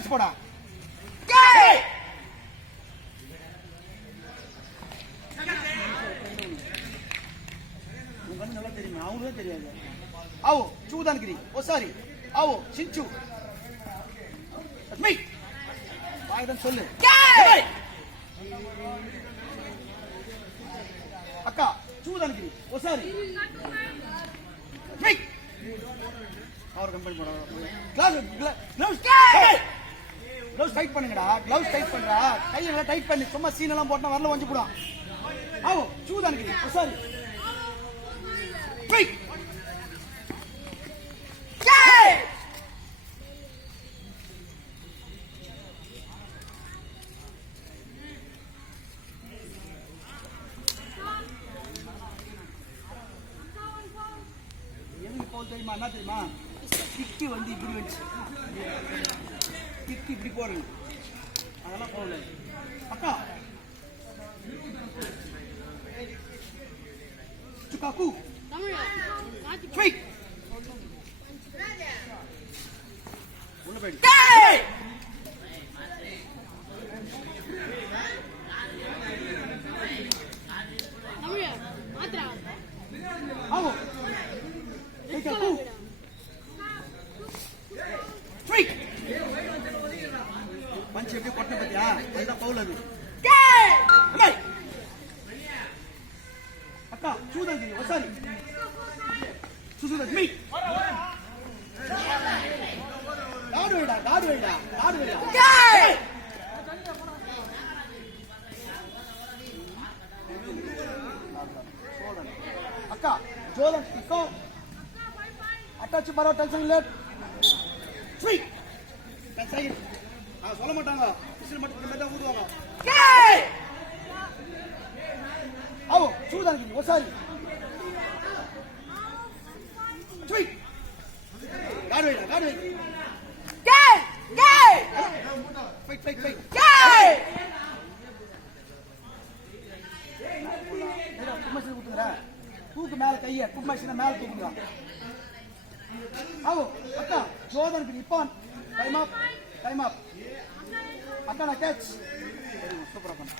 வச்சு போடா. உங்க நல்லா தெரியுமா? அவங்களும் தெரியாது. ஆவோ சூதான்கிரி ஒசாரி ஆவோ சிஞ்சு மீ வாய்தான் சொல்லு. அக்கா சூதான்கிரி ஒசாரி மீ அவர் கம்பெனி போட க்ளவுஸ் டைட் பண்ணுங்கடா. க்ளவுஸ் டைட் பண்றா. கையை டைட் பண்ணி சும்மா சீன் எல்லாம் போட்டா வரல வஞ்சி போடும். ஆவோ சூதான்கிரி ஒசாரி மீ தெரியுமா? என்ன தெரியுமா? கிக்கி வந்து இப்படி வச்சு கிக்கி இப்படி போடுங்க. அதெல்லாம் போகல. அக்கா சுக்காக்கு உள்ள போயிடு. ஆமா பஞ்ச் எப்படி கொட்ட பத்தியா? அதுதான் பவுல் அது. அக்கா சூதான்கிரி ஒசாரி சுசுதன் மீ காடு வைடா காடு வைடா காடு வைடா. அக்கா ஜோதன் இக்கோ அட்டாச் பாரோ டென்ஷன் லேட் ஸ்ரீ டென்ஷன் சொல்ல மாட்டாங்க. விசில் மட்டும் தான் ஊதுவாங்க. ஆவோ சூதான்கிரி ஒசாரி ஸ்ரீ காடு வைடா காடு வைடா. ஃபைட் ஃபைட் ஃபைட் கும்மாசி ஊத்துங்கடா. தூக்கு மேல கைய கும்மாசினா மேல தூக்குங்க. ஆவோ அக்கா ஜோதன்கிரி இப்பான் டைம் அப் டைம் அப். அக்கா நான் கேட்ச் சூப்பரா பண்ண.